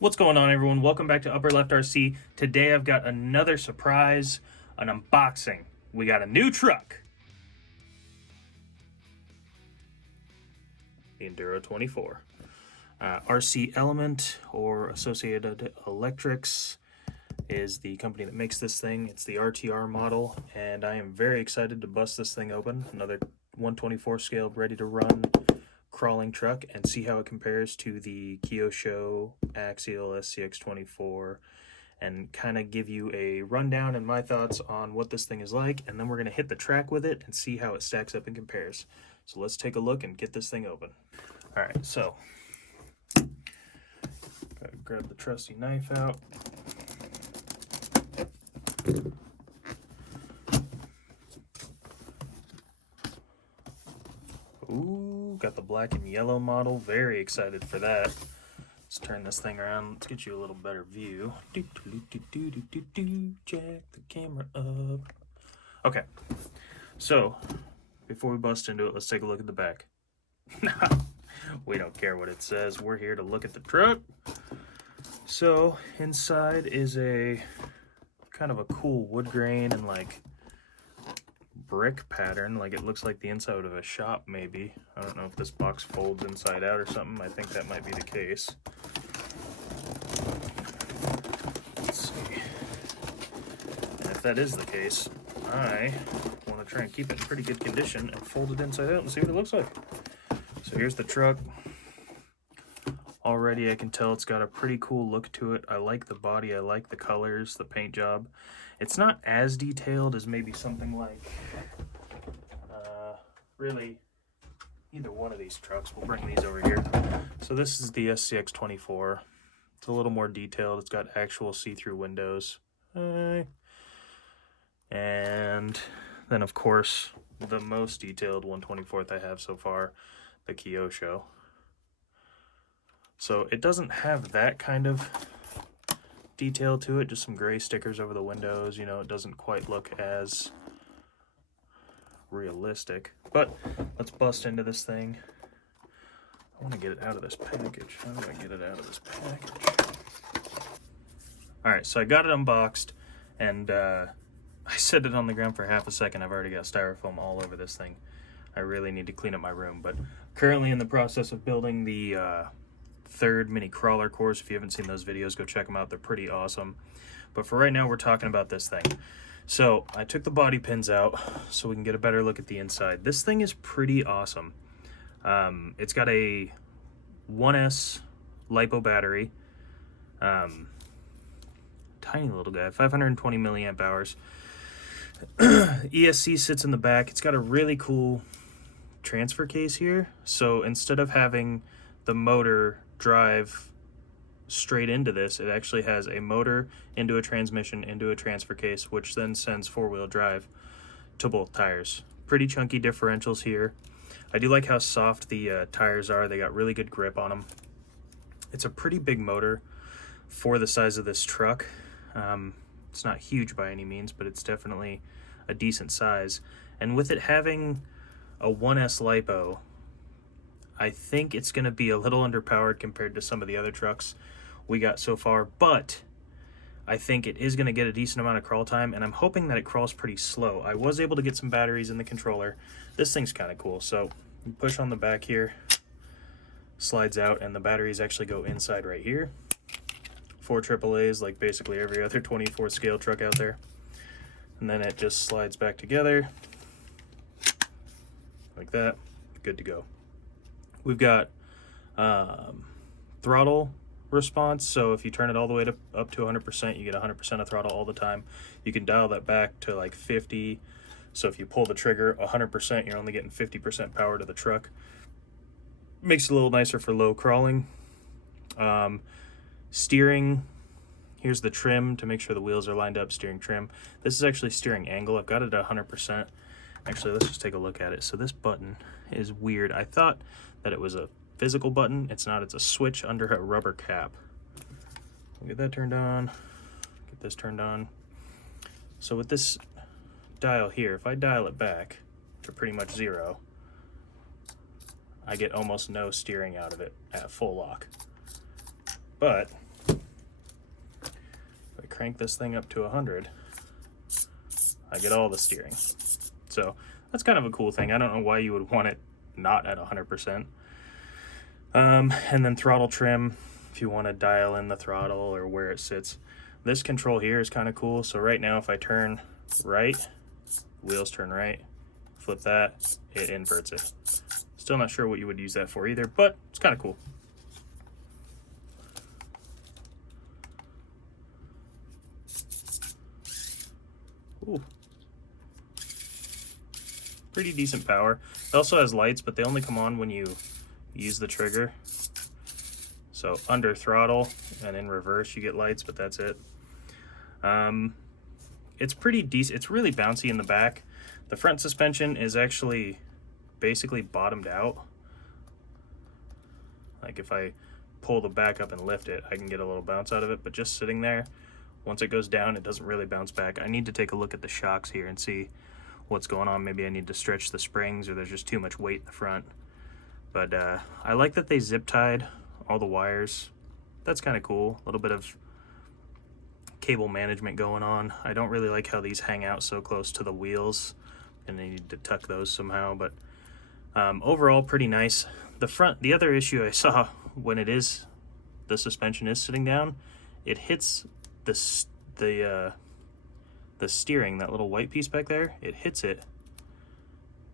What's going on, everyone? Welcome back to Upper Left RC. Today I've got another surprise, an unboxing. We got a new truck. The Enduro24. RC Element, or Associated Electrics, is the company that makes this thing. It's the RTR model, and I am very excited to bust this thing open. Another 124 scale, ready to run crawling truck, and see how it compares to the Kyosho Axial SCX24, and kind of give you a rundown and my thoughts on what this thing is like, and then we're going to hit the track with it and see how it stacks up and compares. So let's take a look and get this thing open. All right, so gotta grab the trusty knife out. Ooh, got the black and yellow model. Very excited for that. Let's turn this thing around. Let's get you a little better view. Jack the camera up. Okay, so before we bust into it, let's take a look at the back. We don't care what it says. We're here to look at the truck. So inside is a kind of a cool wood grain and like brick pattern. Like it looks like the inside of a shop maybe. I don't know if this box folds inside out or something. I think that might be the case. Let's see. And if that is the case, I want to try and keep it in pretty good condition and fold it inside out and see what it looks like. So here's the truck. Already I can tell it's got a pretty cool look to it. I like the body, I like the colors, the paint job. It's not as detailed as maybe something like really either one of these trucks. We'll bring these over here. So this is the SCX24. It's a little more detailed. It's got actual see-through windows. And then of course the most detailed 1/24 I have so far, the Kyosho. So it doesn't have that kind of detail to it, just some gray stickers over the windows. You know, it doesn't quite look as realistic. But let's bust into this thing. I want to get it out of this package. How do I get it out of this package? All right, so I got it unboxed, and I set it on the ground for half a second. I've already got styrofoam all over this thing. I really need to clean up my room, but currently in the process of building the third mini crawler course. If you haven't seen those videos, go check them out. They're pretty awesome. But for right now, we're talking about this thing. So I took the body pins out so we can get a better look at the inside. This thing is pretty awesome. It's got a 1S LiPo battery. Tiny little guy, 520 milliamp hours. ESC sits in the back. It's got a really cool transfer case here. So instead of having the motor drive straight into this, it actually has a motor into a transmission into a transfer case, which then sends four-wheel drive to both tires. Pretty chunky differentials here. I do like how soft the tires are. They got really good grip on them. It's a pretty big motor for the size of this truck. It's not huge by any means, but it's definitely a decent size. And with it having a 1S LiPo, I think it's going to be a little underpowered compared to some of the other trucks we got so far, but I think it is going to get a decent amount of crawl time, and I'm hoping that it crawls pretty slow. I was able to get some batteries in the controller. This thing's kind of cool. So you push on the back here, slides out, and the batteries actually go inside right here. 4 AAAs, like basically every other 24 scale truck out there. And then it just slides back together like that. Good to go. We've got throttle response, so if you turn it all the way up to 100%, you get 100% of throttle all the time. You can dial that back to like 50, so if you pull the trigger 100%, you're only getting 50% power to the truck. Makes it a little nicer for low crawling. Steering, here's the trim to make sure the wheels are lined up, steering trim. This is actually steering angle. I've got it at 100%. Actually, let's just take a look at it. So this button is weird. I thought that it was a physical button. It's not. It's a switch under a rubber cap. We'll get that turned on. Get this turned on. So with this dial here, if I dial it back to pretty much 0, I get almost no steering out of it at full lock. But crank this thing up to 100, I get all the steering. So that's kind of a cool thing. I don't know why you would want it not at 100%. And then throttle trim, if you want to dial in the throttle or where it sits. This control here is kind of cool. So right now, if I turn right, wheels turn right, flip that, it inverts it. Still not sure what you would use that for either, but it's kind of cool. Ooh. Pretty decent power. It also has lights, but they only come on when you use the trigger. So under throttle and in reverse you get lights, but that's it. It's pretty decent. It's really bouncy in the back. The front suspension is actually basically bottomed out. Like if I pull the back up and lift it, I can get a little bounce out of it, but just sitting there, once it goes down, it doesn't really bounce back. I need to take a look at the shocks here and see what's going on. Maybe I need to stretch the springs, or there's just too much weight in the front. But I like that they zip tied all the wires. That's kind of cool. A little bit of cable management going on. I don't really like how these hang out so close to the wheels, and I need to tuck those somehow, but overall pretty nice. The other issue I saw when the suspension is sitting down, it hits the steering, that little white piece back there, it hits it,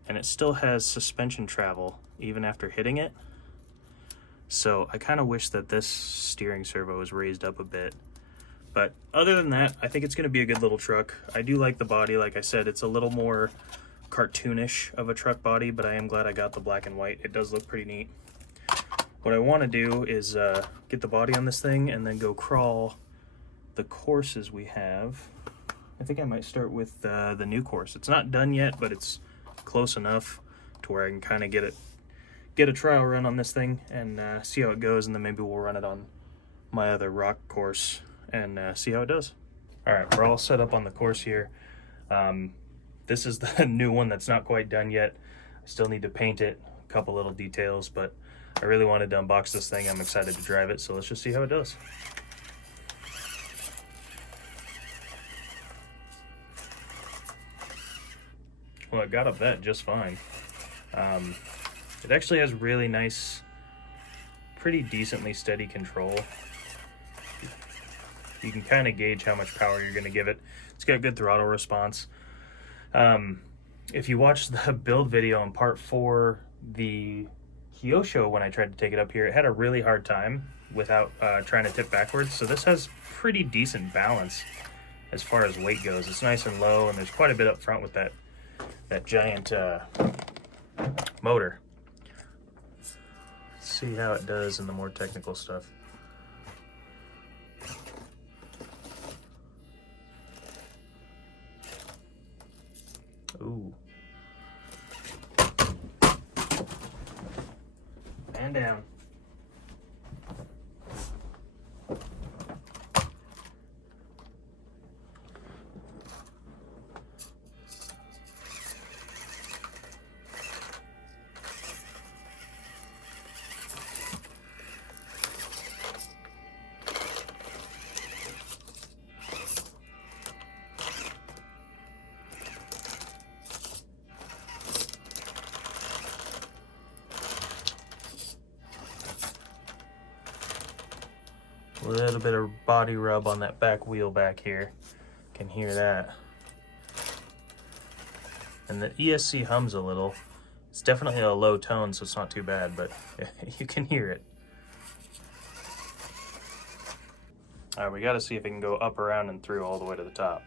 and it still has suspension travel even after hitting it. So I kind of wish that this steering servo was raised up a bit. But other than that, I think it's going to be a good little truck. I do like the body. Like I said, it's a little more cartoonish of a truck body, but I am glad I got the black and white. It does look pretty neat. What I want to do is get the body on this thing and then go crawl the courses we have. I think I might start with the new course. It's not done yet, but it's close enough to where I can kind of get a trial run on this thing and see how it goes, and then maybe we'll run it on my other rock course and see how it does. All right, we're all set up on the course here. This is the new one that's not quite done yet. I still need to paint it, a couple little details, but I really wanted to unbox this thing. I'm excited to drive it, so let's just see how it does. Well, it got up that just fine. It actually has really nice, pretty decently steady control. You can kind of gauge how much power you're going to give it. It's got good throttle response. If you watch the build video in part 4, the Kyosho, when I tried to take it up here, it had a really hard time without trying to tip backwards. So this has pretty decent balance as far as weight goes. It's nice and low, and there's quite a bit up front with that giant motor. Let's see how it does in the more technical stuff. Ooh. And down. A little bit of body rub on that back wheel back here. Can hear that. And the ESC hums a little. It's definitely a low tone, so it's not too bad, but you can hear it. All right, we got to see if it can go up, around, and through all the way to the top.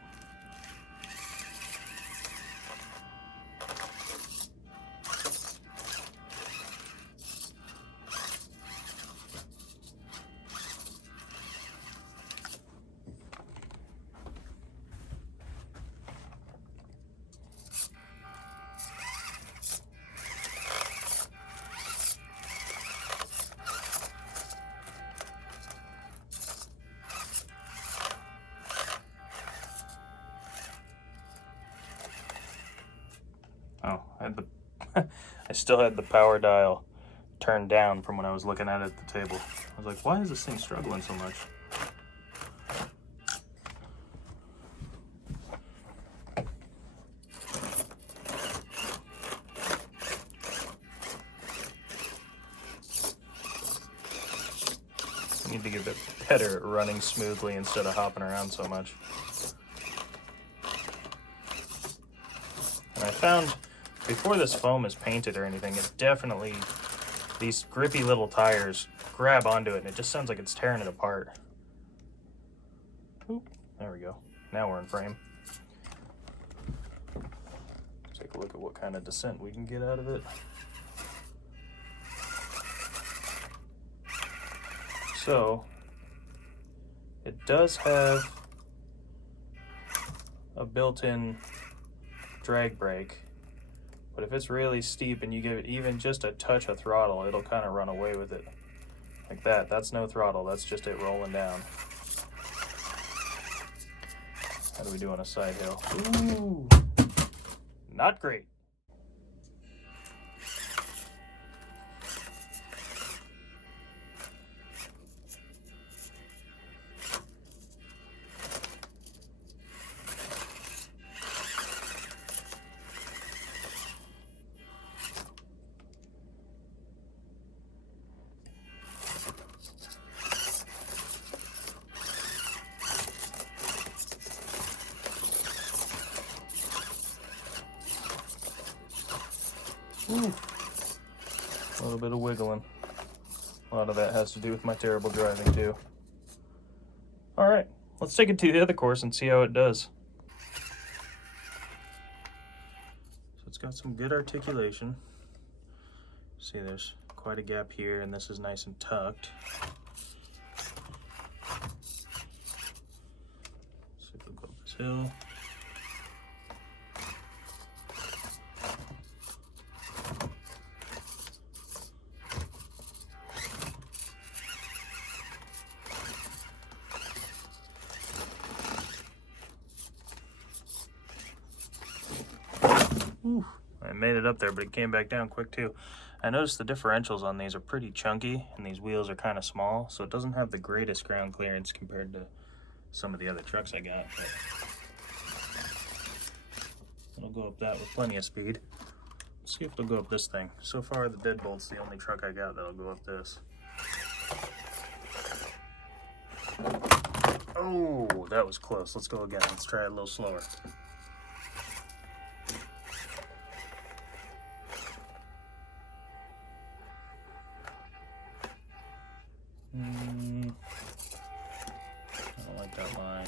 Oh, I still had the power dial turned down from when I was looking at it at the table. I was like, why is this thing struggling so much? bit better at running smoothly instead of hopping around so much. And I found before this foam is painted or anything, it definitely, these grippy little tires grab onto it and it just sounds like it's tearing it apart. Oop, there we go. Now we're in frame. Take a look at what kind of descent we can get out of it. So, it does have a built-in drag brake, but if it's really steep and you give it even just a touch of throttle, it'll kind of run away with it. Like that. That's no throttle, that's just it rolling down. How do we do on a side hill? Ooh, not great. Ooh. A little bit of wiggling. A lot of that has to do with my terrible driving too. All right, let's take it to the other course and see how it does. So it's got some good articulation. See, there's quite a gap here, and this is nice and tucked. See if we go up this hill. Ooh, I made it up there, but it came back down quick too. I noticed the differentials on these are pretty chunky, and these wheels are kind of small, so it doesn't have the greatest ground clearance compared to some of the other trucks I got. But it'll go up that with plenty of speed. Let's see if it'll go up this thing. So far, the Deadbolt's the only truck I got that'll go up this. Oh, that was close. Let's go again. Let's try it a little slower. I don't like that line.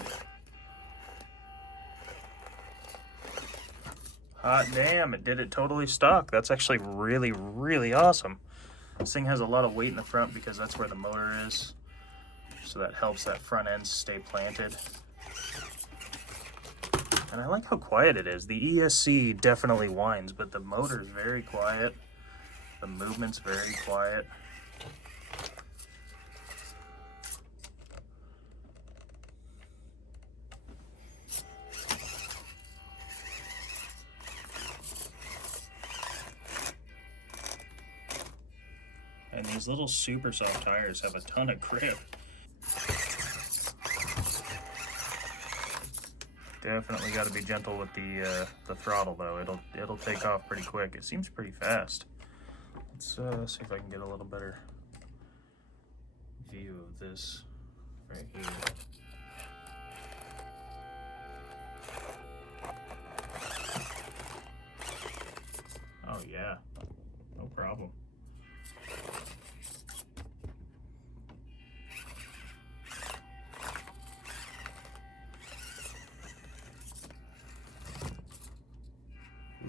Hot damn, it did it totally stock. That's actually really, really awesome. This thing has a lot of weight in the front because that's where the motor is. So that helps that front end stay planted. And I like how quiet it is. The ESC definitely whines, but the motor is very quiet. The movement's very quiet. And these little super soft tires have a ton of grip. Definitely got to be gentle with the throttle though. It'll take off pretty quick. It seems pretty fast. Let's see if I can get a little better view of this right here. Oh yeah, no problem.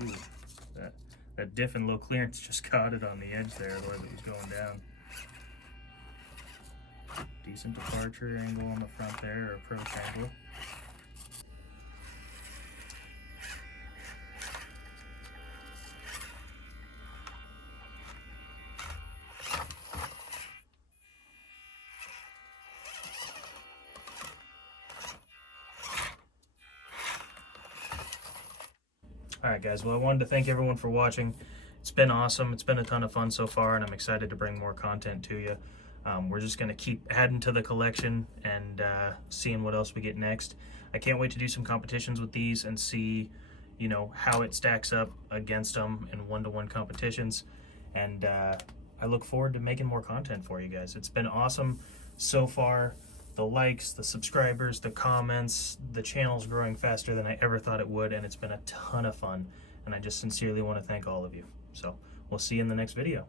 Ooh, that diff and low clearance just caught it on the edge there where it was going down. Decent departure angle on the front there, or approach angle. Alright guys, well I wanted to thank everyone for watching. It's been awesome. It's been a ton of fun so far, and I'm excited to bring more content to you. We're just going to keep adding to the collection and seeing what else we get next. I can't wait to do some competitions with these and see, how it stacks up against them in one-to-one competitions. And I look forward to making more content for you guys. It's been awesome so far. The likes, the subscribers, the comments, the channel's growing faster than I ever thought it would, and it's been a ton of fun. And I just sincerely want to thank all of you. So we'll see you in the next video.